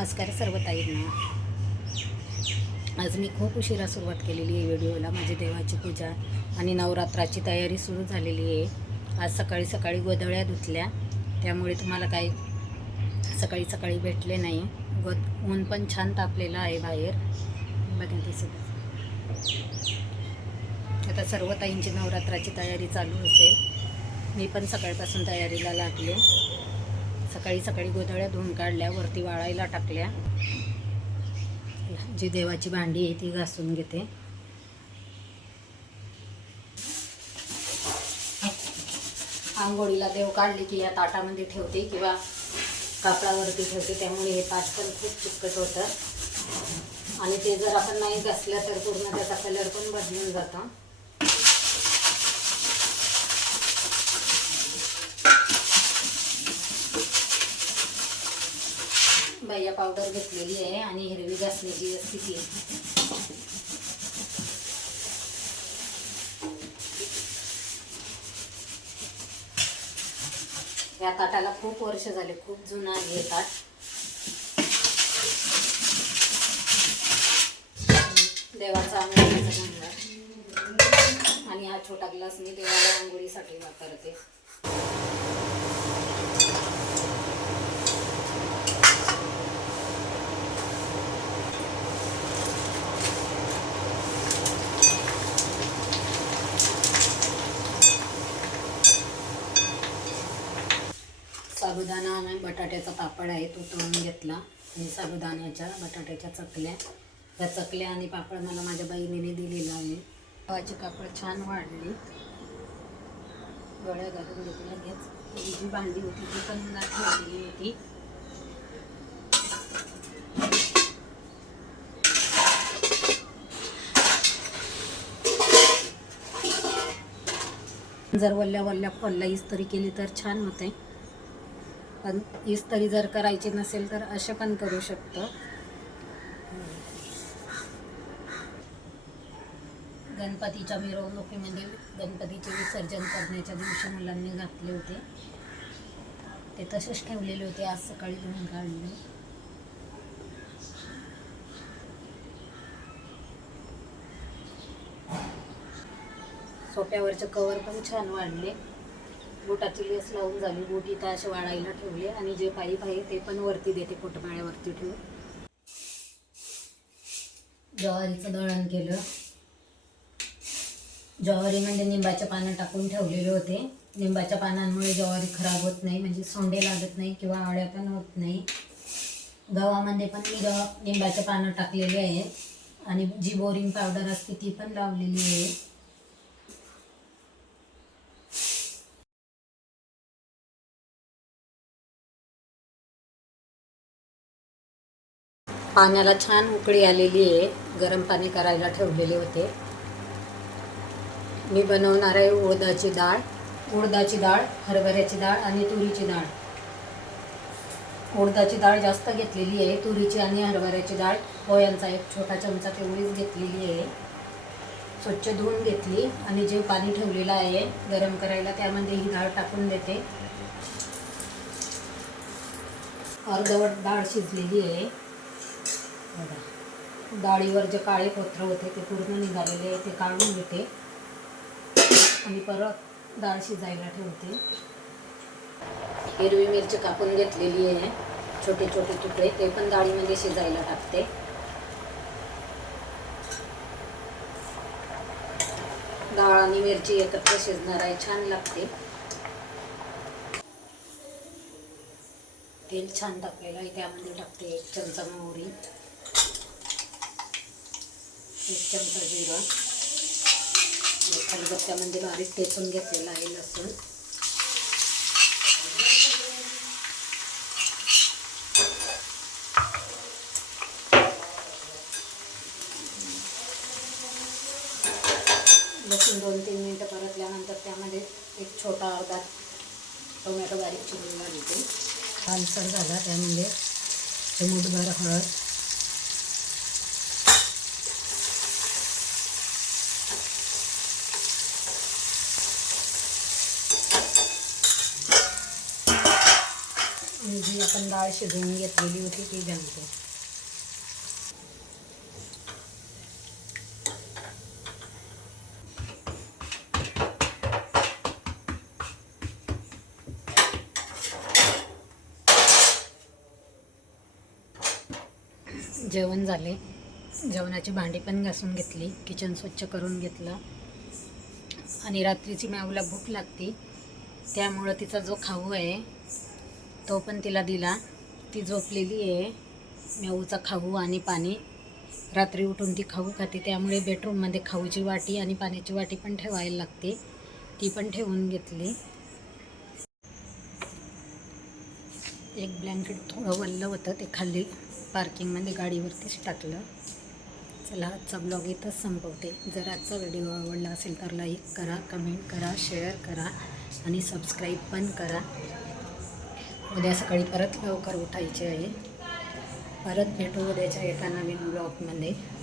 नमस्कार सर्व ताईंना. आज मी खूप उशिरा सुरुवात केलेली आहे व्हिडिओला. माझी देवाची पूजा आणि नवरात्राची तयारी सुरू झालेली आहे. आज सकाळी सकाळी गोधळ्या धुतल्या. त्यामुळे तुम्हाला काही सकाळी सकाळी भेटले नाही. गो ऊन पण छान तापलेलं आहे बाहेर. बघा दिसत आता सर्व ताईंची नवरात्राची तयारी चालू असेल. मी पण सकाळपासून तयारीला लागले. सकाळी सकाळी गोधळ्या धुवून काढल्या वरती वाळायला टाकल्या. जी देवाची भांडी आहे ती घासून घेते. आंघोळीला देव काढली की या ताटामध्ये ठेवते किंवा कापडावरती ठेवते त्यामुळे हे ताट पण खूप चिकट होतं. आणि ते जर आपण नाही घासलं तर पूर्ण त्याचा कलर पण बदलून जातो. बाह्य पावडर घेतलेली आहे आणि हिरवी घासण्याची स्थिती आहे या ताटाला खूप वर्ष झाले खूप जुना आहे हे ताट. देवाचा आंघोळीचा आणि हा छोटा ग्लास मी देवाला आंघोळीसाठी वापरते. साबुदाणा आणि बटाट्याचा पापड आहे तो तळून घेतला. आणि साबुदाण्याच्या बटाट्याच्या चकल्या. त्या चकल्या आणि पापड मला माझ्या बहिणीने दिलेला आहे. गव्हाची पापड छान वाढली. गळ्या घालून घेतल्या. घेत ही जी भांडी होती ती पण मला ठेवलेली होती. जर वल्ल्या वल्ल्या फॉलला तरी केली तर छान होते. पण इस्त्री जर करायची नसेल तर असे पण करू शकतो. गणपतीच्या मिरवणुकीमध्ये म्हणजे गणपतीचे विसर्जन करण्याच्या दिवशी मुलांनी घातले होते. ते तसेच ठेवलेले होते आज सकाळी धुवून काढले सोप्यावरचे कवर पण छान वाढले. बोटाची लेस लावून झाली. बोट इथं असे वाळायला ठेवले आणि जे पाईप आहे ते पण वरती देते पोटमाळ्यावरती ठेवून. ज्वारीचं दळण केलं. ज्वारी म्हणजे निंबाच्या पानं टाकून ठेवलेले होते. निंबाच्या पानांमुळे ज्वारी खराब होत नाही म्हणजे सोंडे लागत नाही किंवा आळ्या पण होत नाही. गव्हामध्ये पण मी गव्हा निंबाचे पानं टाकलेले आहेत आणि जी बोरिंग पावडर असते ती पण लावलेली आहे. पाण्याला छान उकळी आलेली आहे. गरम पाणी करायला ठेवलेले होते. मी बनवणार आहे उडदाची डाळ. उडदाची डाळ हरभऱ्याची डाळ आणि तुरीची डाळ. उडदाची डाळ जास्त घेतलेली आहे. तुरीची आणि हरभऱ्याची डाळ पोह्यांचा एक छोटा चमचा तेवढीच घेतलेली आहे. स्वच्छ धुवून घेतली आणि जे पाणी ठेवलेलं आहे गरम करायला त्यामध्ये ही डाळ टाकून देते. अर्धवट डाळ शिजलेली आहे. बघा. डाळीवर जे काळे पत्र होते ते पूर्ण निघालेले आहे ते काढून घेते. आणि परत डाळ शिजायला ठेवते. हिरवी मिरची कापून घेतलेली आहे. छोटे छोटे तुकडे ते पण डाळीमध्ये शिजायला टाकते. डाळ आणि मिरची एकत्र शिजणार आहे छान लागते. तेल छान टाकलेलं आहे त्यामध्ये टाकते एक चमचा मोहरी. एक चमचा जिरा खलबत्त्यामध्ये बारीक टेचून घेतलेला आहे लसूण. लसूण दोन तीन मिनटं परतल्यानंतर त्यामध्ये एक छोटा अर्धा टोमॅटो बारीक चिरून घालते. लालसर झाला त्यामध्ये. चिमूटभर हळद. ही जी आपण डाळ शिजवून घेतलेली होती ती घालते. जेवण झाले. जेवणाची भांडी पण घासून घेतली किचन स्वच्छ करून घेतलं. आणि रात्रीची मॅवला भूक लागते त्यामुळं तिचा जो खाऊ आहे तो पण तिला दिला. ती झोपलेली आहे. म्याऊचा खाऊ आणि पाणी. रात्री उठून ती खाऊ खाते. त्यामुळे बेडरूममध्ये खाऊची वाटी आणि पाण्याची वाटी पण ठेवायला लागते. ती पण ठेवून घेतली. एक ब्लँकेट थोडं वल्लं होतं ते खाली. पार्किंगमध्ये गाडीवरतीच टाकलं. चला आजचा ब्लॉग इथंच संपवते. जर आजचा व्हिडिओ आवडला असेल तर लाईक करा कमेंट करा शेअर करा आणि सबस्क्राईब पण करा. उद्या सकाळी परत लवकर उठायचे आहे. परत भेटू उद्याच्या एका नवीन ब्लॉगमध्ये.